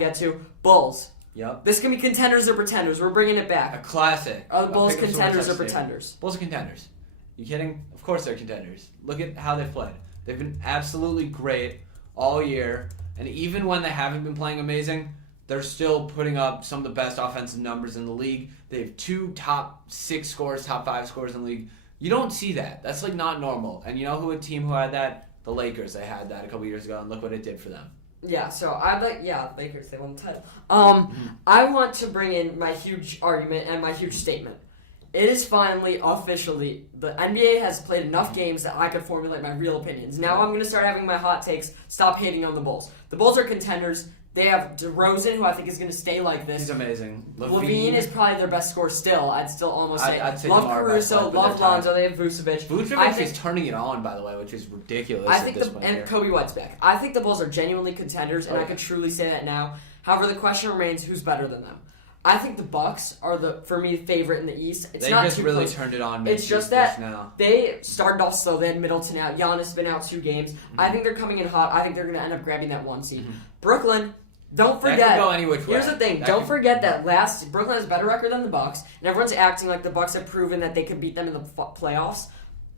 get to Bulls. Yep. This can be contenders or pretenders. We're bringing it A back. classic. Are the Bulls Pick 'em so contenders or much favorite. pretenders? Bulls are contenders. You kidding? Of course they're contenders. Look at how they've played. They've been absolutely great all year, and even when they haven't been playing amazing, they're still putting up some of the best offensive numbers in the league. They have 2 top 6 scores, top 5 scores in the league. You don't see that. That's like not normal. And you know who a team who had that? The Lakers. They had that a couple years ago, and look what it did for them. Yeah, so Lakers, they won the title. I want to bring in my huge argument and my huge statement. It is finally, officially, the NBA has played enough games that I could formulate my real opinions. Now I'm going to start having my hot takes. Stop hating on the Bulls. The Bulls are contenders. They have DeRozan, who I think is going to stay like this. He's amazing. Levine is probably their best scorer still. I'd still almost say. I'd say love DeMar Caruso, best, but love they're tied. Lonzo. They have Vucevic. Vucevic is turning it on, by the way, which is ridiculous. I think at this point and here. Kobe White's back. I think the Bulls are genuinely contenders, and I could truly say that now. However, the question remains: who's better than them? I think the Bucks are for me, favorite in the East. It's they not just too really close. turned it on. It's just that now. they started off slow. They had Middleton out. Giannis has been out 2 games. Mm-hmm. I think they're coming in hot. I think they're going to end up grabbing that 1 seed. Brooklyn. Don't forget. That could go any which way. Here's the thing. Don't forget that Brooklyn has a better record than the Bucks, and everyone's acting like the Bucks have proven that they could beat them in the playoffs.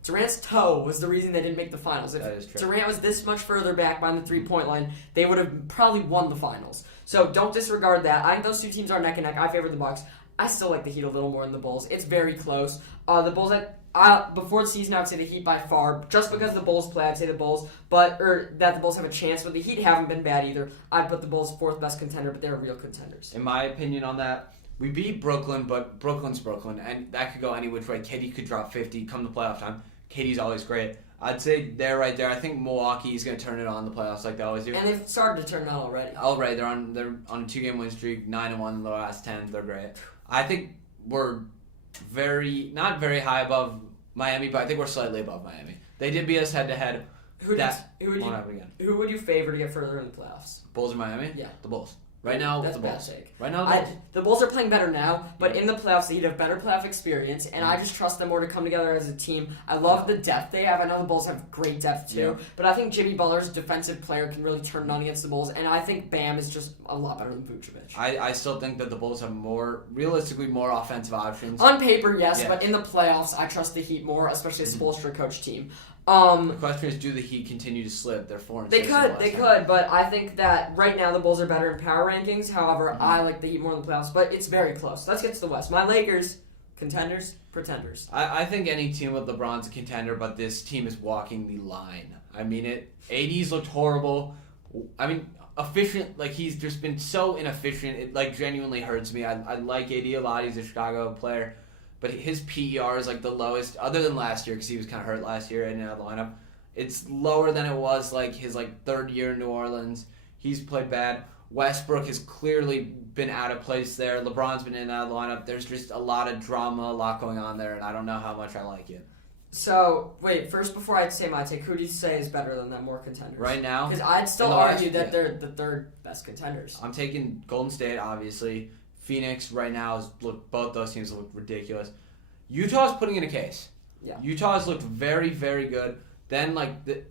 Durant's toe was the reason they didn't make the finals. If that is true. Durant was this much further back behind the 3-point line, they would have probably won the finals. So don't disregard that. I think those 2 teams are neck and neck. I favor the Bucks. I still like the Heat a little more than the Bulls. It's very close. The Bulls, before the season, I would say the Heat by far. Just because the Bulls play, I'd say the Bulls. That the Bulls have a chance. But the Heat haven't been bad either. I'd put the Bulls 4th best contender, but they're real contenders. In my opinion on that, we beat Brooklyn, but Brooklyn's Brooklyn, and that could go any which way. KD could drop 50 come the playoff time. KD's always great. I'd say they're right there. I think Milwaukee's going to turn it on in the playoffs like they always do. And they've started to turn it on already. Already, they're on a 2-game win streak, 9-1 in the last 10. They're great. I think we're not very high above Miami, but I think we're slightly above Miami. They did beat us head to head. Who would you favor to get further in the playoffs? Bulls or Miami? Yeah. The Bulls. Right now, that's the a bad Bulls. take. Right now, the Bulls. The Bulls are playing better now, but in the playoffs, they have better playoff experience, and I just trust them more to come together as a team. I love the depth they have. I know the Bulls have great depth too, but I think Jimmy Butler's defensive player can really turn it on against the Bulls, and I think Bam is just a lot better than Vucevic. I still think that the Bulls have realistically more offensive options. On paper, yes, but in the playoffs, I trust the Heat more, especially a Spoelstra coach team. The question is, do the Heat continue to slip? They're 4-6. They could, but I think that right now the Bulls are better in power rankings. However, I like the Heat more in the playoffs, but it's very close. Let's get to the West. My Lakers, contenders, pretenders. I think any team with LeBron's a contender, but this team is walking the line. I mean, AD's looked horrible. I mean, efficient, like he's just been so inefficient. It like genuinely hurts me. I like AD a lot. He's a Chicago player. But his PER is like the lowest, other than last year, because he was kind of hurt last year and out of the lineup. It's lower than it was like his 3rd year in New Orleans. He's played bad. Westbrook has clearly been out of place there. LeBron's been in and out of the lineup. There's just a lot of drama, a lot going on there, and I don't know how much I like it. So, wait, first before I say my take, who do you say is better than them, more contenders? Right now? Because I'd still argue that they're the 3rd best contenders. I'm taking Golden State, obviously. Phoenix right now both those teams look ridiculous. Utah's putting in a case. Yeah. Utah's looked very, very good. Then the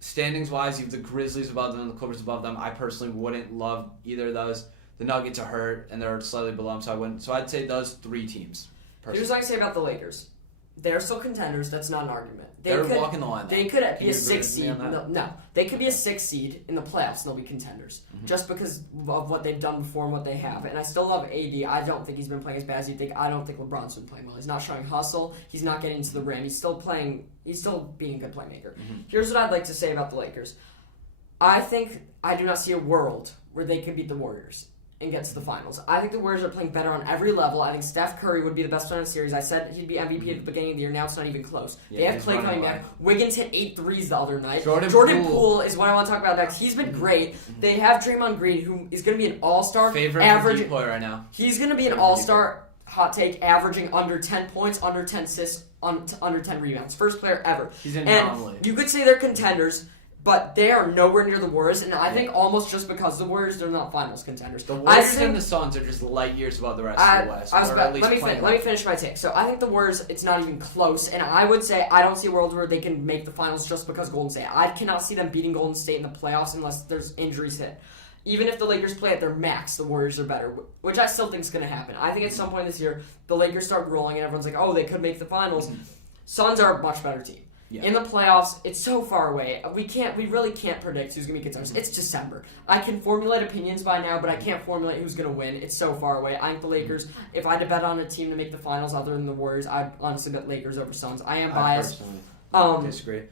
standings wise, you have the Grizzlies above them and the Clippers above them. I personally wouldn't love either of those. The Nuggets are hurt and they're slightly below them, so I wouldn't. So I'd say those 3 teams. Personally. Here's what I say about the Lakers. They're still contenders. That's not an argument. They're walking the line. They could be a 6th seed. No, they could be a 6th seed in the playoffs and they'll be contenders. Just because of what they've done before and what they have. And I still love AD. I don't think he's been playing as bad as you think. I don't think LeBron's been playing well. He's not showing hustle. He's not getting to the rim. He's still playing. He's still being a good playmaker. Here's what I'd like to say about the Lakers. I think I do not see a world where they could beat the Warriors and get to the finals. I think the Warriors are playing better on every level. I think Steph Curry would be the best player in the series. I said he'd be MVP at the beginning of the year. Now it's not even close. Yeah, they have Clay coming back. Wiggins hit 8 threes the other night. Jordan Poole is what I want to talk about next. He's been great. They have Draymond Green, who is going to be an all-star. Favorite player right now. He's going to be an all-star, hot take, averaging under 10 points, under 10 assists, under 10 rebounds. First player ever. He's an anomaly. And you could say they're contenders, but they are nowhere near the Warriors, and I think almost just because the Warriors, they're not finals contenders. The Warriors and the Suns are just light years above the rest of the West. Let me finish my take. So I think the Warriors, it's not even close, and I would say I don't see a world where they can make the finals just because Golden State. I cannot see them beating Golden State in the playoffs unless there's injuries hit. even if the Lakers play at their max, the Warriors are better, which I still think is going to happen. I think at some point this year, the Lakers start rolling and everyone's like, oh, they could make the finals. Suns are a much better team. Yeah. In the playoffs, it's so far away. We really can't predict who's going to be contenders. It's December. I can formulate opinions by now, but I can't formulate who's going to win. It's so far away. I think the Lakers, if I had to bet on a team to make the finals other than the Warriors, I'd honestly bet Lakers over Suns. I am biased. I personally disagree.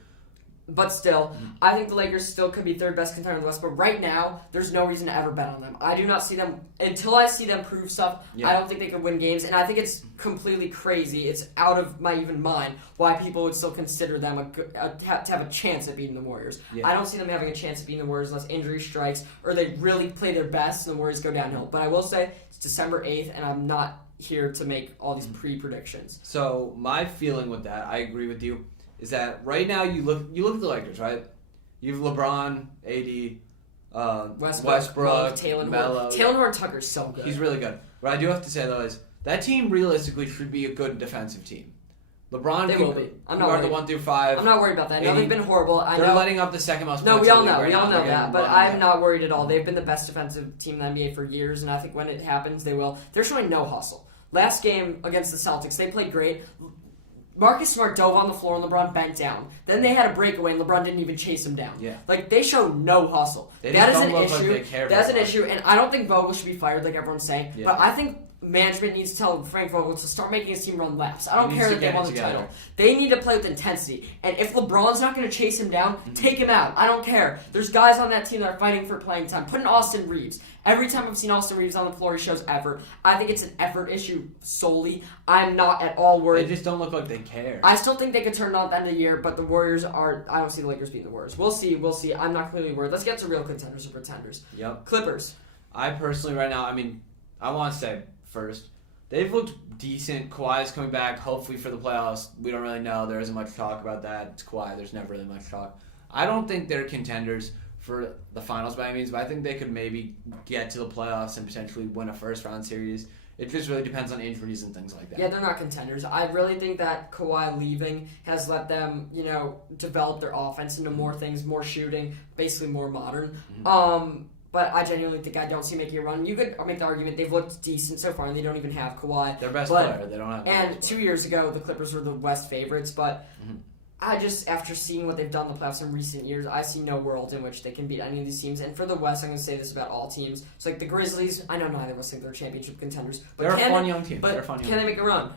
But still, I think the Lakers still could be third best contender in the West. But right now, there's no reason to ever bet on them. I do not see them until I see them prove stuff. Yeah. I don't think they could win games, and I think it's completely crazy. It's out of my even mind why people would still consider them to have a chance at beating the Warriors. Yeah. I don't see them having a chance at beating the Warriors unless injury strikes or they really play their best and the Warriors go downhill. But I will say it's December 8th, and I'm not here to make all these pre-predictions. So my feeling with that, I agree with you, is that right now you look at the Lakers, right? You have LeBron, AD, Westbrook, Taylor Melo. Taylor Horton-Tucker's so good. He's really good. What I do have to say though is that team realistically should be a good defensive team. LeBron, they will be. I'm not guard worried. the 1 through 5. I'm not worried about that. No, they've been horrible. They're letting up the second most. No, we all know. We all know that. But I'm not worried at all. They've been the best defensive team in the NBA for years, and I think when it happens, they will. They're showing no hustle. Last game against the Celtics, they played great. Marcus Smart dove on the floor and LeBron bent down. Then they had a breakaway and LeBron didn't even chase him down. Yeah. Like, they show no hustle. That is an issue. Like that's an issue, and I don't think Vogel should be fired like everyone's saying. Yeah. But I think management needs to tell Frank Vogel to start making his team run laps. I don't care that they won the title. They need to play with intensity. And if LeBron's not going to chase him down, take him out. I don't care. There's guys on that team that are fighting for playing time. Put in Austin Reeves. Every time I've seen Austin Reeves on the floor, he shows effort. I think it's an effort issue solely. I'm not at all worried. They just don't look like they care. I still think they could turn it on at the end of the year, but the Warriors are... I don't see the Lakers beating the Warriors. We'll see. I'm not completely worried. Let's get to real contenders or pretenders. Yep. Clippers. I personally, right now, I want to say first, they've looked decent. Kawhi's coming back, hopefully for the playoffs. We don't really know. There isn't much talk about that. It's Kawhi. There's never really much talk. I don't think they're contenders for the finals by any means, but I think they could maybe get to the playoffs and potentially win a first-round series. It just really depends on injuries and things like that. Yeah, they're not contenders. I really think that Kawhi leaving has let them, develop their offense into more things, more shooting, basically more modern. Mm-hmm. But I genuinely think I don't see making a run. You could make the argument they've looked decent so far, and they don't even have Kawhi. Their best player. They don't have. And 2 years ago, the Clippers were the West favorites, but I just, after seeing what they've done in the playoffs in recent years, I see no world in which they can beat any of these teams. And for the West, I'm going to say this about all teams. It's like the Grizzlies. I know neither of us think they're championship contenders, but they're a fun young team. But can they make a run?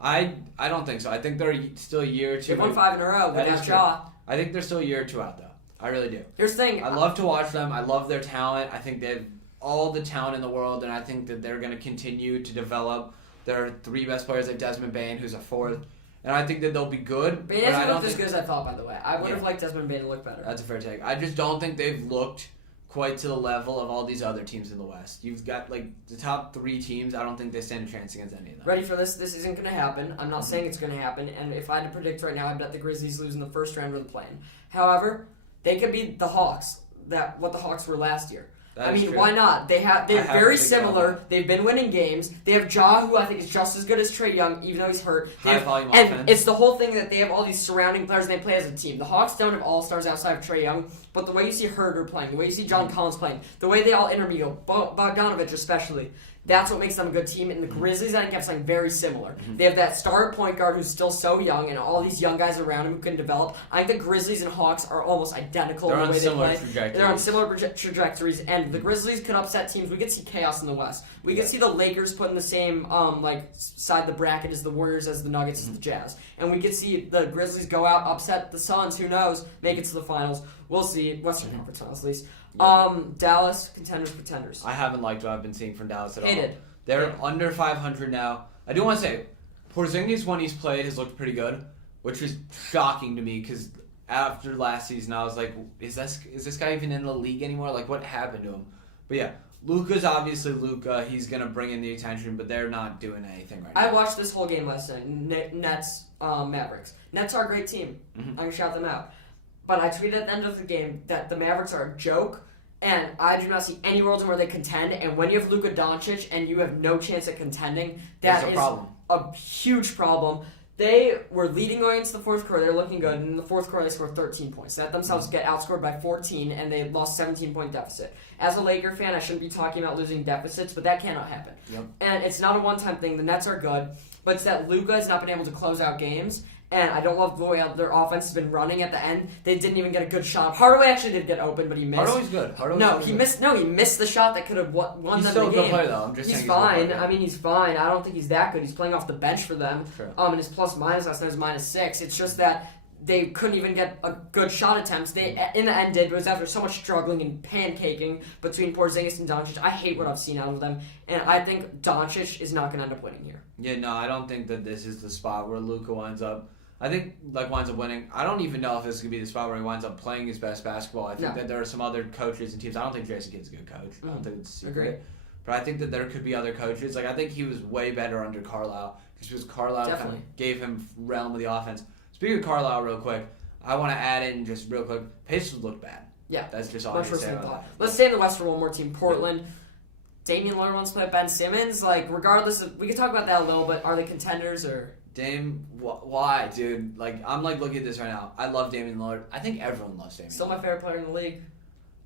I don't think so. I think they're still a year or two. They've won 5 in a row. Without Ja. I think they're still a year or two out though. I really do. Here's the thing. I love to watch them. I love their talent. I think they have all the talent in the world, and I think that they're going to continue to develop. Their 3 best players, like Desmond Bane, who's a 4th. And I think that they'll be good. But he hasn't looked as good as I thought, by the way. I would have liked Desmond Bane to look better. That's a fair take. I just don't think they've looked quite to the level of all these other teams in the West. You've got, the top 3 teams. I don't think they stand a chance against any of them. Ready for this? This isn't going to happen. I'm not saying it's going to happen. And if I had to predict right now, I bet the Grizzlies lose in the first round of the play-in. However, they could be the Hawks, what the Hawks were last year. True. Why not? They're very similar. They've been winning games. They have Ja, who I think is just as good as Trae Young, even though he's hurt. And it's the whole thing that they have all these surrounding players and they play as a team. The Hawks don't have all-stars outside of Trae Young, but the way you see Herter playing, the way you see John Collins playing, the way they all intermingle, Bogdanovich especially, that's what makes them a good team. And the Grizzlies, I think, have something very similar. They have that star point guard who's still so young and all these young guys around him who can develop. I think the Grizzlies and Hawks are almost identical in the way they play. They're on similar trajectories, and the Grizzlies could upset teams. We could see chaos in the West. We could see the Lakers put in the same side of the bracket as the Warriors, as the Nuggets, as the Jazz. And we could see the Grizzlies go out, upset the Suns, who knows, make it to the finals. We'll see. Western Conference Finals, at least. Dallas, contenders, pretenders. I haven't liked what I've been seeing from Dallas at all. Hated. They're under 500 now. I do want to say, Porzingis, when he's played, has looked pretty good, which was shocking to me because after last season, I was like, is this guy even in the league anymore? What happened to him? But yeah, Luka's obviously Luka. He's going to bring in the attention, but they're not doing anything right now. I watched this whole game last night, Nets, Mavericks. Nets are a great team. I'm going to shout them out. But I tweeted at the end of the game that the Mavericks are a joke, and I do not see any world in where they contend. And when you have Luka Doncic and you have no chance at contending, that is a huge problem. They were leading going into the fourth quarter. They're looking good. And in the fourth quarter, they scored 13 points. They let themselves get outscored by 14, and they lost 17-point deficit. As a Laker fan, I shouldn't be talking about losing deficits, but that cannot happen. Yep. And it's not a one-time thing. The Nets are good, but it's that Luka has not been able to close out games. And I don't love the way their offense has been running at the end. They didn't even get a good shot. Hardaway actually did get open, but he missed. Hardaway's good. He missed the shot that could have won them the game. He's still a good player, though. I'm just saying he's fine. I mean, he's fine. I don't think he's that good. He's playing off the bench for them. Sure. And his plus-minus last night was -6. It's just that they couldn't even get a good shot attempts. They, in the end, was after so much struggling and pancaking between Porzingis and Doncic. I hate what I've seen out of them, and I think Doncic is not going to end up winning here. Yeah, no, I don't think that this is the spot where Luka winds up. I think winds up winning. I don't even know if this is going to be the spot where he winds up playing his best basketball. I think that there are some other coaches and teams. I don't think Jason Kidd's a good coach. I don't think it's a secret. Agreed. But I think that there could be other coaches. I think he was way better under Carlisle just because Carlisle kind of gave him realm of the offense. Speaking of Carlisle real quick, I want to add in just real quick, Pacers looked bad. Yeah. That's just all I can say about that. Let's stay in the West for one more team, Portland. Damian Lillard wants to play Ben Simmons. Regardless of, we can talk about that a little, but are they contenders or... Dame, why, dude? I'm looking at this right now. I love Damian Lillard. I think everyone loves Damian. Still my favorite player in the league.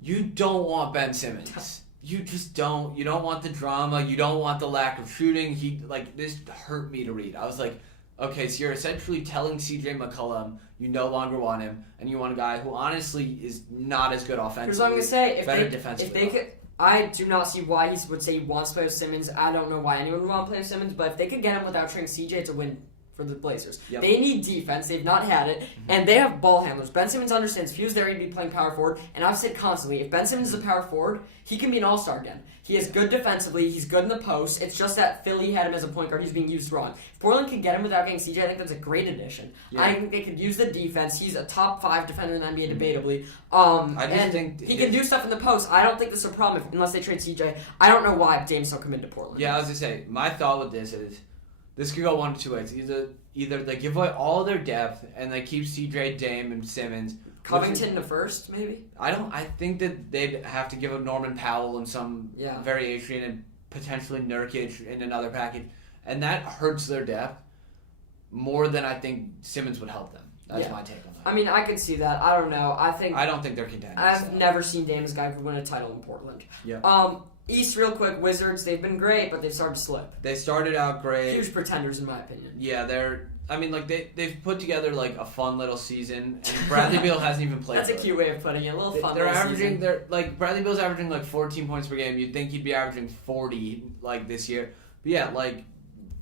You don't want Ben Simmons. You just don't. You don't want the drama. You don't want the lack of shooting. This hurt me to read. I was like, okay, so you're essentially telling C.J. McCollum you no longer want him, and you want a guy who honestly is not as good offensively. Here's what I'm gonna say: if they could. I do not see why he would say he wants to play with Simmons. I don't know why anyone would want to play with Simmons, but if they could get him without trading CJ, it's a win for the Blazers. Yep. They need defense. They've not had it, and they have ball handlers. Ben Simmons understands if he was there, he'd be playing power forward, and I've said constantly, if Ben Simmons is a power forward, he can be an all-star again. He is good defensively. He's good in the post. It's just that Philly had him as a point guard. He's being used wrong. If Portland can get him without getting CJ, I think that's a great addition. Yeah. I think they could use the defense. He's a top 5 defender in the NBA, debatably. I just think he can do stuff in the post. I don't think this is a problem unless they trade CJ. I don't know why Dame's so committed to Portland. Yeah, I was going to say, my thought with this is, this could go one of two ways. Either they give away all their depth and they keep CJ, Dame, and Simmons. Covington to first, maybe? I think that they'd have to give up Norman Powell in some variation and potentially Nurkic in another package. And that hurts their depth more than I think Simmons would help them. That's my take on that. I mean, I could see that. I don't know. I don't think they're contenders. I've never seen Dame as a guy who could win a title in Portland. Yeah. East, real quick, Wizards, they've been great, but they've started to slip. They started out great. Huge pretenders, in my opinion. Yeah, they've put together a fun little season, and Bradley Beal hasn't even played. That's a cute way of putting it. A little fun. Bradley Beal's averaging 14 points per game. You'd think he'd be averaging 40 this year. But yeah,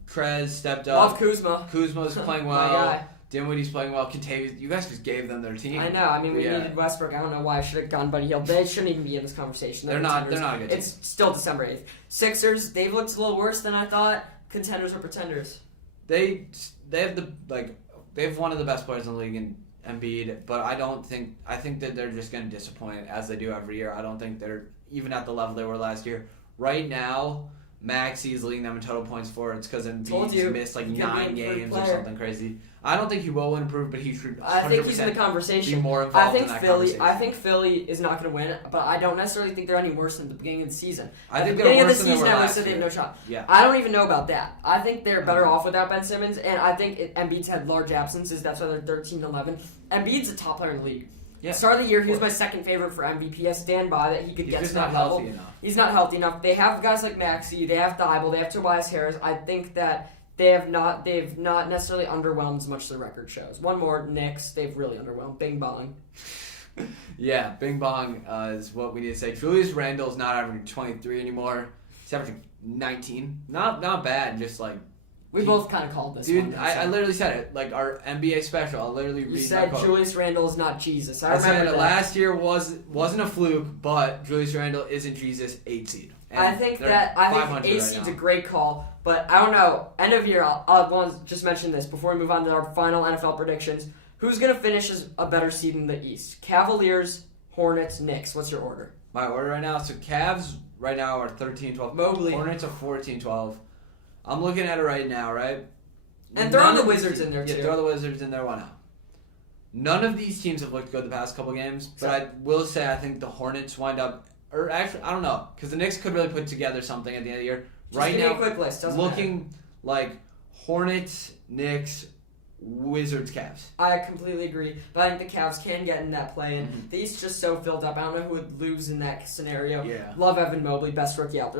Trez stepped up. Love Kuzma. Kuzma's playing well. My guy. Dinwiddie's playing well. Contavious, you guys just gave them their team. I know. I mean, we needed Westbrook. I don't know why I should have gone Buddy Hield. They shouldn't even be in this conversation. They're not a good team. It's still December 8th. Sixers, they've looked a little worse than I thought. Contenders or pretenders? They have they have one of the best players in the league in Embiid, but I think that they're just going to disappoint as they do every year. I don't think they're even at the level they were last year. Right now, Maxey is leading them in total points for. It's because Embiid's missed 9 games or something crazy. I don't think he will improve, but he should. I think he's in the conversation. Be more involved in that conversation. I think Philly is not going to win, but I don't necessarily think they're any worse than the beginning of the season. I think they're worse than they were last year. I said they have no shot. Yeah. I don't even know about that. I think they're better off without Ben Simmons, and I think Embiid's had large absences. That's why they're 13-11. Embiid's a top player in the league. Yeah. Start of the year, he was my second favorite for MVP. I stand by that he could get to that level. He's not healthy enough. They have guys like Maxey, they have Thibault, they have Tobias Harris. I think that they've not necessarily underwhelmed as much as the record shows. One more, Knicks, they've really underwhelmed. Bing bong. Yeah, bing bong is what we need to say. Julius Randle's not averaging 23 anymore. He's averaging 19. Not bad, just we both kind of called this dude, one. I literally said it. Our NBA special, I'll literally read You said my quote. Julius Randle is not Jesus. I said that last year wasn't a fluke, but Julius Randle isn't Jesus, 8 seed. And I think 8 seed's a great call, but I don't know. End of year, I'll want to just mention this before we move on to our final NFL predictions. Who's going to finish as a better seed in the East? Cavaliers, Hornets, Knicks. What's your order? My order right now, so Cavs right now are 13-12. Mobley. Hornets are 14-12. I'm looking at it right now, right? And throw the Wizards in there, too. Yeah, throw the Wizards in there, why not? None of these teams have looked good the past couple games, but I will say I think the Hornets wind up, or actually, I don't know, because the Knicks could really put together something at the end of the year. Right now, a quick list. looking like Hornets, Knicks, Wizards, Cavs. I completely agree, but I think the Cavs can get in that play, and the East's just so filled up. I don't know who would lose in that scenario. Yeah. Love Evan Mobley, best rookie out there.